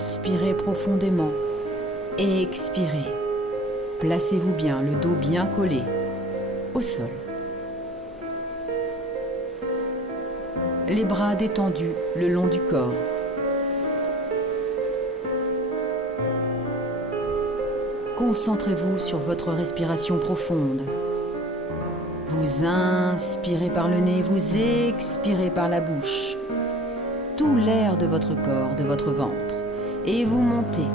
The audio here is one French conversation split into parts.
Inspirez profondément. Expirez. Placez-vous bien, le dos bien collé au sol. Les bras détendus le long du corps. Concentrez-vous sur votre respiration profonde. Vous inspirez par le nez, vous expirez par la bouche. Tout l'air de votre corps, de votre ventre. Et vous montez.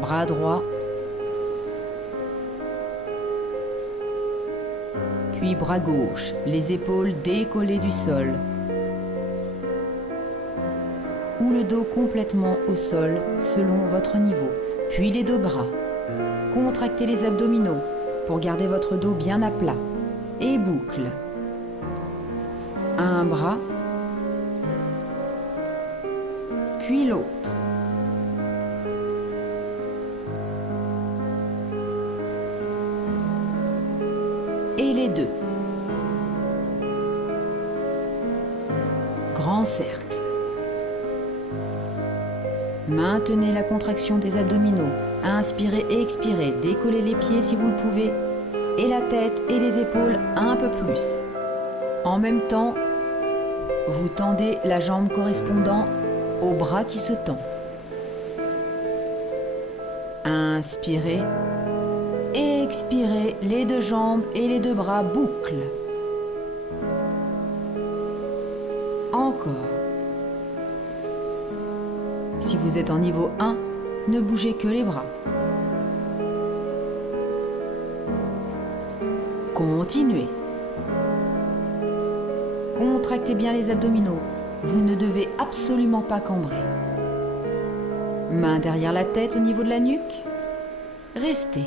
Bras droit. Puis bras gauche, les épaules décollées du sol. Ou le dos complètement au sol selon votre niveau. Puis les deux bras. Contractez les abdominaux pour garder votre dos bien à plat. Et boucle. Un bras, puis l'autre. Et les deux. Grand cercle. Maintenez la contraction des abdominaux. Inspirez et expirez. Décollez les pieds si vous le pouvez. Et la tête et les épaules un peu plus. En même temps, vous tendez la jambe correspondant au bras qui se tend. Inspirez. Expirez. Les deux jambes et les deux bras bouclent. Encore. Si vous êtes en niveau 1, ne bougez que les bras. Continuez. Contractez bien les abdominaux. Vous ne devez absolument pas cambrer. Main derrière la tête au niveau de la nuque. Restez.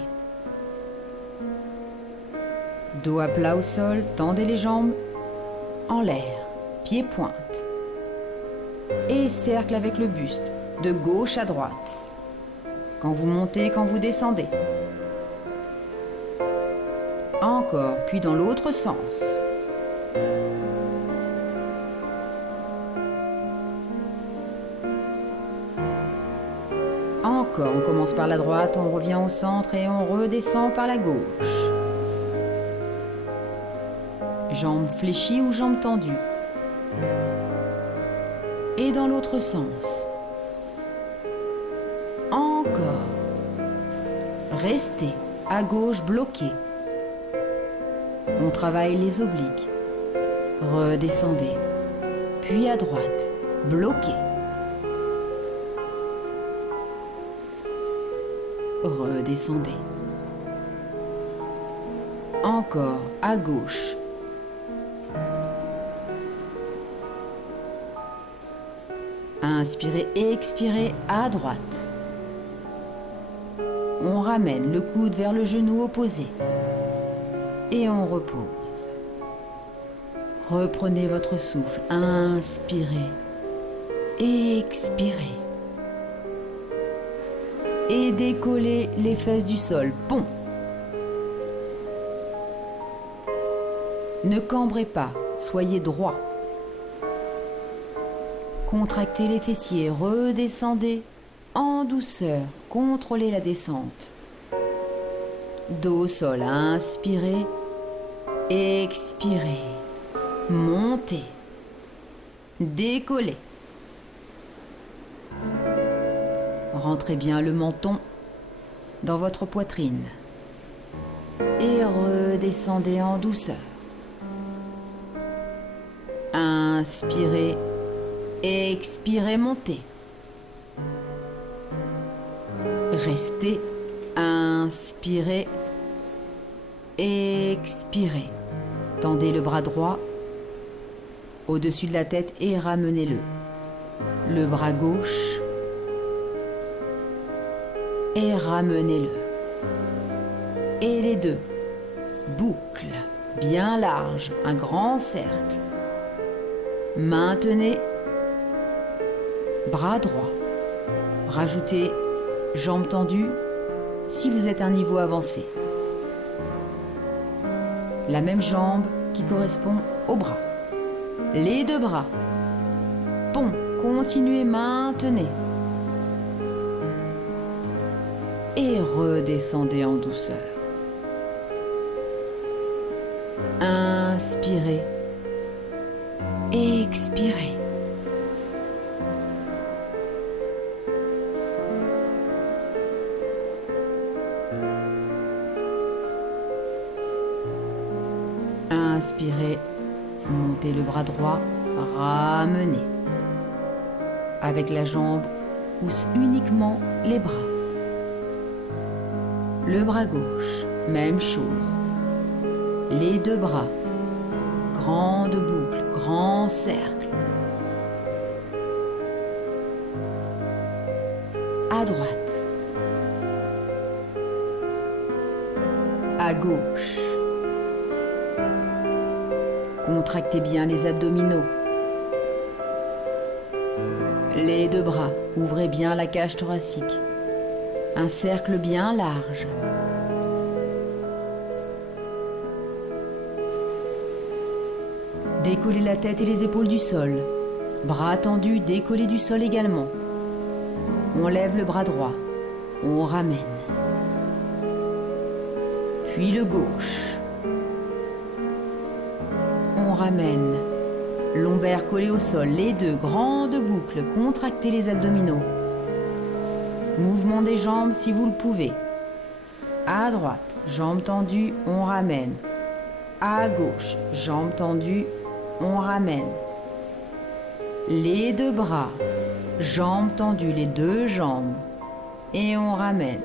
Dos à plat au sol, tendez les jambes en l'air, pieds pointe. Et cercle avec le buste, de gauche à droite. Quand vous montez, quand vous descendez. Encore, puis dans l'autre sens. Encore, on commence par la droite, on revient au centre et on redescend par la gauche. Jambes fléchies ou jambes tendues. Et dans l'autre sens. Encore. Restez à gauche bloqué. On travaille les obliques. Redescendez. Puis à droite, bloqué. Redescendez. Encore à gauche. Inspirez et expirez à droite. On ramène le coude vers le genou opposé. Et on repose. Reprenez votre souffle. Inspirez. Expirez. Et décollez les fesses du sol. Pont. Ne cambrez pas. Soyez droit. Contractez les fessiers, redescendez en douceur, contrôlez la descente. Dos au sol, inspirez, expirez, montez, décollez. Rentrez bien le menton dans votre poitrine et redescendez en douceur. Inspirez. Expirez, montez. Restez. Inspirez. Expirez. Tendez le bras droit au-dessus de la tête et ramenez-le. Le bras gauche et ramenez-le. Et les deux. Boucle bien large, un grand cercle. Maintenez. Bras droit. Rajoutez jambes tendues si vous êtes à un niveau avancé. La même jambe qui correspond au bras. Les deux bras. Pont. Continuez, maintenez. Et redescendez en douceur. Inspirez. Expirez. Inspirez, montez le bras droit, ramenez. Avec la jambe ou uniquement les bras. Le bras gauche, même chose. Les deux bras, grande boucle, grand cercle. À droite. À gauche. Contractez bien les abdominaux. Les deux bras, ouvrez bien la cage thoracique. Un cercle bien large. Décollez la tête et les épaules du sol. Bras tendus, décollés du sol également. On lève le bras droit. On ramène. Puis le gauche. On ramène. Lombaire collé au sol, les deux grandes boucles, contractez les abdominaux. Mouvement des jambes si vous le pouvez. À droite, jambes tendues, on ramène. À gauche, jambes tendues, on ramène. Les deux bras, jambes tendues, les deux jambes, et on ramène.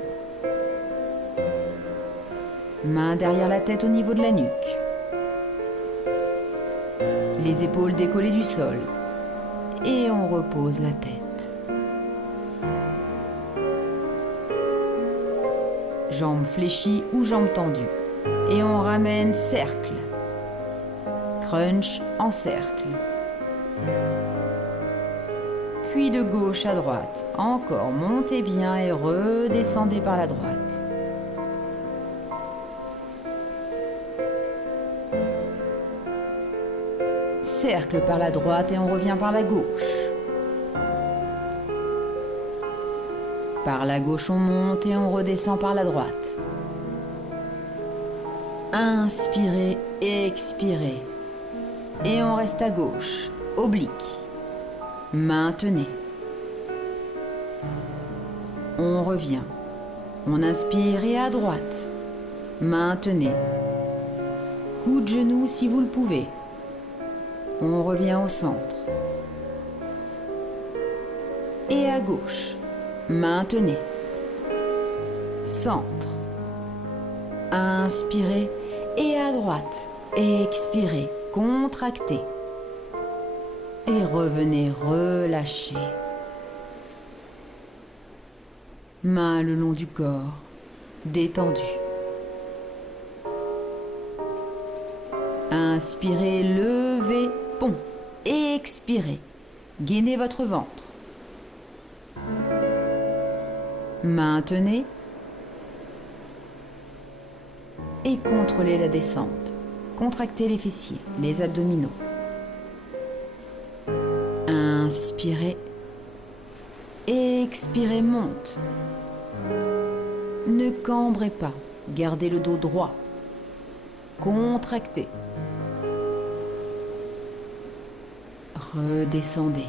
Main derrière la tête au niveau de la nuque. Les épaules décollées du sol. Et on repose la tête. Jambes fléchies ou jambes tendues. Et on ramène cercle. Crunch en cercle. Puis de gauche à droite. Encore, montez bien et redescendez par la droite. Cercle par la droite et on revient par la gauche. Par la gauche on monte et on redescend par la droite. Inspirez, expirez. Et on reste à gauche, oblique. Maintenez. On revient. On inspire et à droite. Maintenez. Coup de genou si vous le pouvez. On revient au centre. Et à gauche. Maintenez. Centre. Inspirez. Et à droite. Expirez. Contractez. Et revenez relâcher. Mains le long du corps. Détendu. Inspirez, levez, pont. Expirez. Gainez votre ventre. Maintenez. Et contrôlez la descente. Contractez les fessiers, les abdominaux. Inspirez. Expirez, monte. Ne cambrez pas. Gardez le dos droit. Contractez. Redescendez.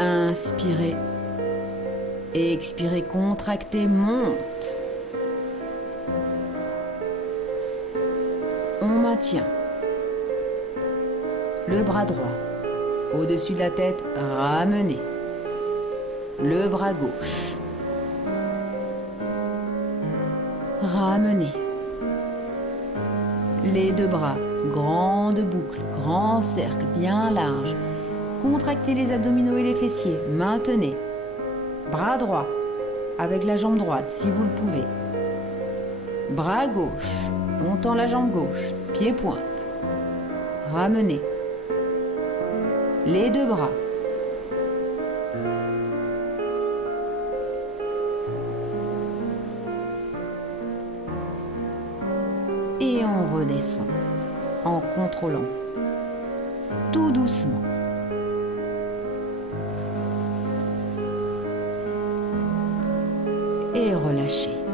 Inspirez. Expirez, contractez, monte. On maintient. Le bras droit. Au-dessus de la tête, ramenez. Le bras gauche. Ramenez. Les deux bras, grande boucle, grand cercle, bien large. Contractez les abdominaux et les fessiers, maintenez. Bras droit, avec la jambe droite si vous le pouvez. Bras gauche, on tend la jambe gauche, pied pointe. Ramenez. Les deux bras. Et on redescend. en contrôlant. Tout doucement. Et relâchez.